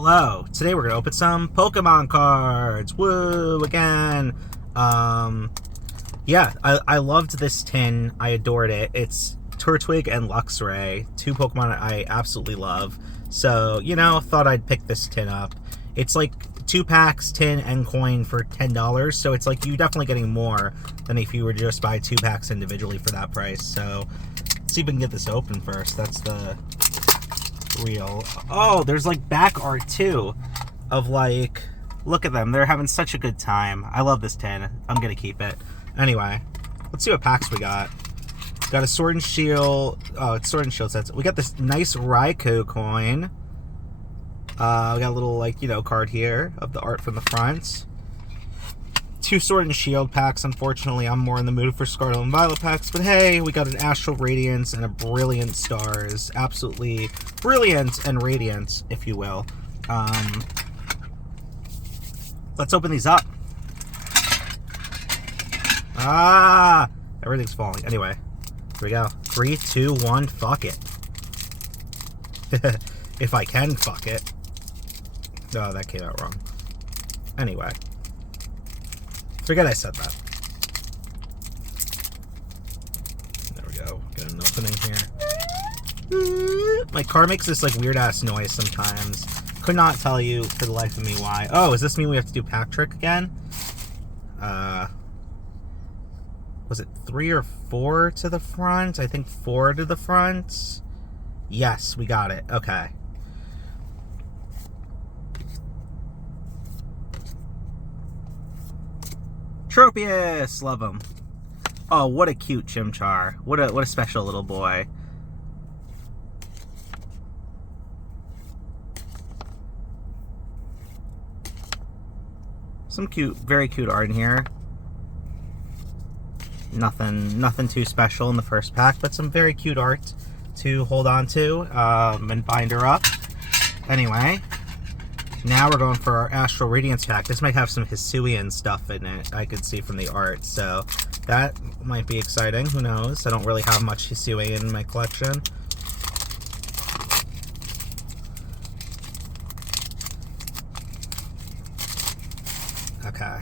Hello, today we're going to open some Pokemon cards. Woo, again. Yeah, I loved this tin. I adored it. It's Turtwig and Luxray, two Pokemon I absolutely love. So, thought I'd pick this tin up. It's like 2 packs, tin, and coin for $10. So it's like you're definitely getting more than if you were to just buy 2 packs individually for that price. So let's see if we can get this open first. That's the real. Oh, there's like back art too of like, look at them, they're having such a good time. I love this tin. I'm gonna keep it. Anyway, let's see what packs we got. Got a Sword and Shield. Oh, it's Sword and Shield sets. We got this nice Raikou coin. We got a little like card here of the art from the front. 2 Sword and Shield packs. Unfortunately, I'm more in the mood for Scarlet and Violet packs, but hey, we got an Astral Radiance and a Brilliant Stars. Absolutely brilliant and radiant, if you will. Let's open these up. Everything's falling. Anyway, here we go. 3, 2, 1, fuck it. If I can fuck it. Oh, that came out wrong. Anyway. Forget I said that. There we go. Get an opening here. My car makes this like weird ass noise sometimes. Could not tell you for the life of me why. Oh, does this mean we have to do pack trick again? Was it 3 or 4 to the front? I think 4 to the front. Yes, we got it. Okay. Tropius! Love him. Oh, what a cute Chimchar. What a special little boy. Some cute, very cute art in here. Nothing too special in the first pack, but some very cute art to hold on to and bind her up. Anyway, now we're going for our Astral Radiance pack. This might have some Hisuian stuff in it, I could see from the art, so that might be exciting. Who knows? I don't really have much Hisuian in my collection. Okay.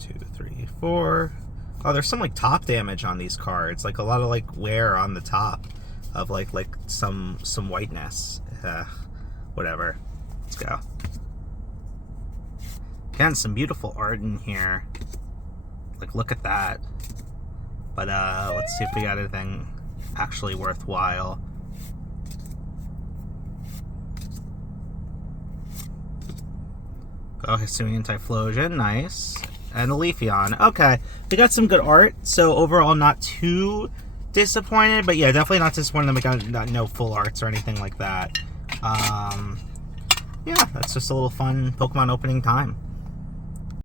2, 3, 4. Oh, there's some like top damage on these cards. Like a lot of like wear on the top of like some whiteness. Whatever. Let's go. Again, some beautiful art in here. Like, look at that. But let's see if we got anything actually worthwhile. Oh, Hisuian Typhlosion, nice. And a Leafeon. Okay, we got some good art, so overall not too disappointed, but yeah, definitely not disappointed that we got no full arts or anything like that. Yeah, that's just a little fun Pokemon opening time.